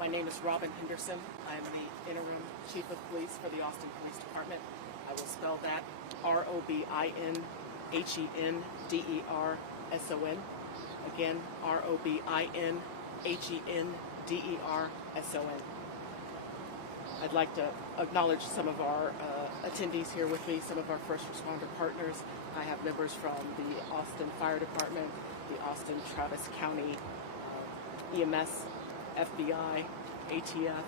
My name is Robin Henderson. I'm the interim chief of police for the Austin Police Department. I will spell that ROBINHENDERSON. Again, ROBINHENDERSON. I'd like to acknowledge some of our attendees here with me, some of our first responder partners. I have members from the Austin Fire Department, the Austin Travis County EMS, FBI, ATF,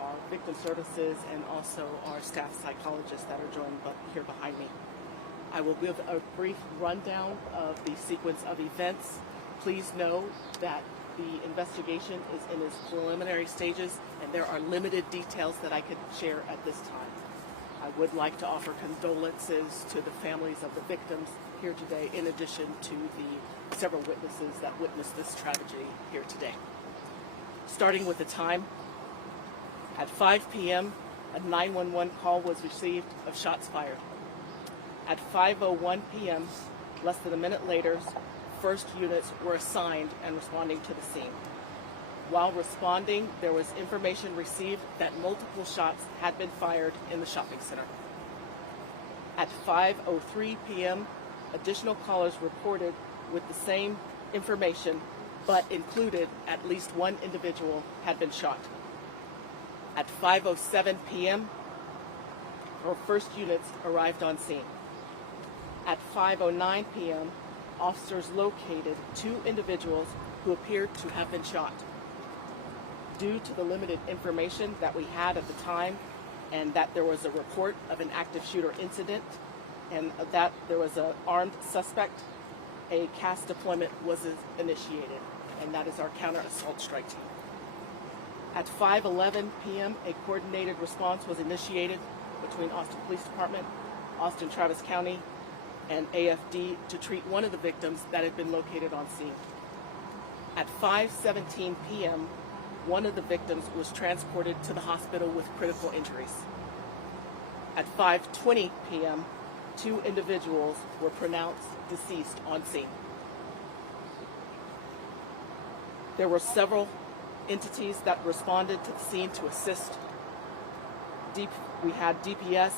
our victim services, and also our staff psychologists that are joined here behind me. I will give a brief rundown of the sequence of events. Please know that the investigation is in its preliminary stages, and there are limited details that I can share at this time. I would like to offer condolences to the families of the victims here today, in addition to the several witnesses that witnessed this tragedy here today. Starting with the time, at 5 p.m., a 911 call was received of shots fired. At 5:01 p.m., less than a minute later, first units were assigned and responding to the scene. While responding, there was information received that multiple shots had been fired in the shopping center. At 5:03 p.m., additional callers reported with the same information, but included at least one individual had been shot. At 5:07 p.m., our first units arrived on scene. At 5:09 p.m., officers located two individuals who appeared to have been shot. Due to the limited information that we had at the time, and that there was a report of an active shooter incident, and that there was an armed suspect, a CAS deployment was initiated, and that is our counter-assault strike team. At 5:11 p.m., a coordinated response was initiated between Austin Police Department, Austin Travis County, and AFD to treat one of the victims that had been located on scene. At 5:17 p.m., one of the victims was transported to the hospital with critical injuries. At 5:20 p.m., two individuals were pronounced deceased on scene. There were several entities that responded to the scene to assist. We had DPS,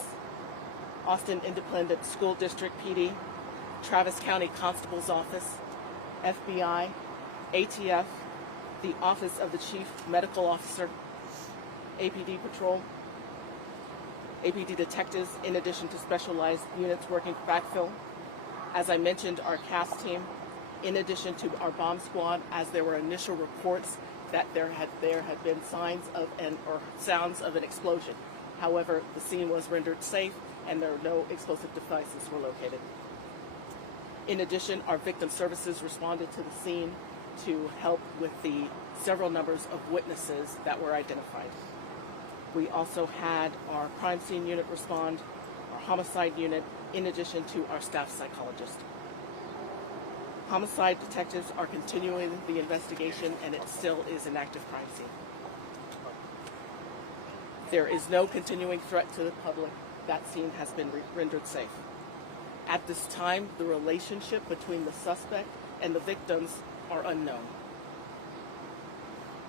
Austin Independent School District PD, Travis County Constable's Office, FBI, ATF, the Office of the Chief Medical Officer, APD Patrol, APD detectives, in addition to specialized units working backfill. As I mentioned, our CAS team, in addition to our bomb squad, as there were initial reports that there had been signs of or sounds of an explosion. However, the scene was rendered safe and there were no explosive devices were located. In addition, our victim services responded to the scene to help with the several numbers of witnesses that were identified. We also had our crime scene unit respond, our homicide unit, in addition to our staff psychologist. Homicide detectives are continuing the investigation, and it still is an active crime scene. There is no continuing threat to the public. That scene has been rendered safe. At this time, the relationship between the suspect and the victims are unknown.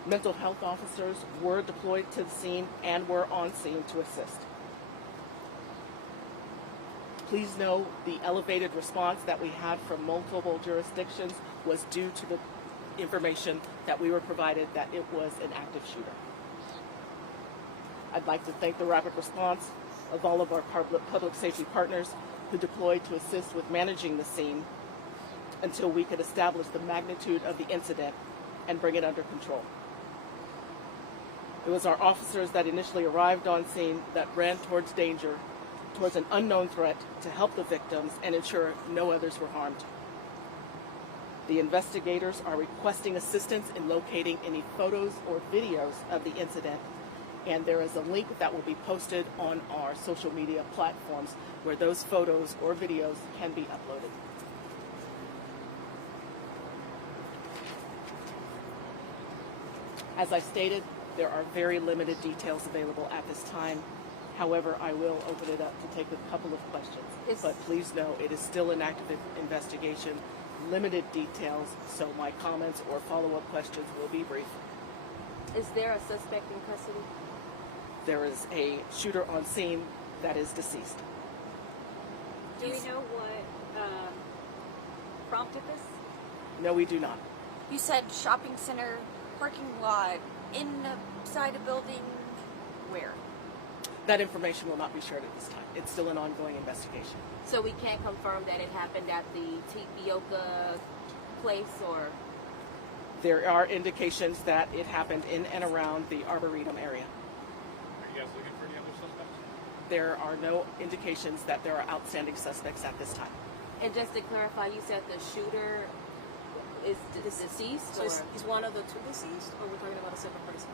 Mental health officers were deployed to the scene and were on scene to assist. Please know the elevated response that we had from multiple jurisdictions was due to the information that we were provided that it was an active shooter. I'd like to thank the rapid response of all of our public safety partners who deployed to assist with managing the scene until we could establish the magnitude of the incident and bring it under control. It was our officers that initially arrived on scene that ran towards danger, towards an unknown threat, to help the victims and ensure no others were harmed. The investigators are requesting assistance in locating any photos or videos of the incident, and there is a link that will be posted on our social media platforms where those photos or videos can be uploaded. As I stated, there are very limited details available at this time. However, I will open it up to take a couple of questions. But please know it is still an active investigation, limited details, so my comments or follow-up questions will be brief. Is there a suspect in custody? There is a shooter on scene that is deceased. Do we know what prompted this? No, we do not. You said shopping center, parking lot, inside a building. Where? That information will not be shared at this time. It's still an ongoing investigation. So we can't confirm that it happened at the Tapioca place, or There are indications that it happened in and around the Arboretum area. Are you guys looking for any other suspects? There are no indications that there are outstanding suspects at this time. and just to clarify, you said the shooter is deceased, So or is one of the two deceased, or we're talking about a separate person?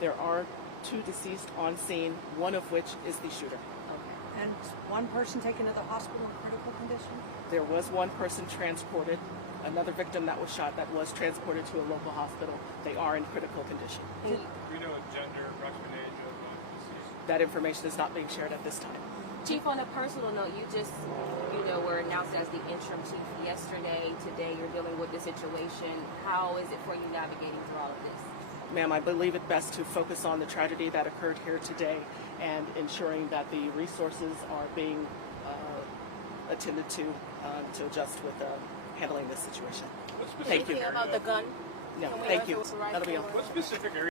There are 2 deceased on scene, one of which is the shooter. Okay. And one person taken to the hospital in critical condition? There was one person transported, another victim that was shot that was transported to a local hospital. They are in critical condition. and Do we know a gender, approximate age of deceased? That information is not being shared at this time. Chief, on a personal note, you just, were announced as the interim chief yesterday. Today, you're dealing with the situation. How is it for you navigating through all of this? Ma'am, I believe it best to focus on the tragedy that occurred here today and ensuring that the resources are being attended to adjust with handling this situation. What Thank specific you. area About the gun? No, Can we thank know if you. it was a rifle That'll be all. or- What specific area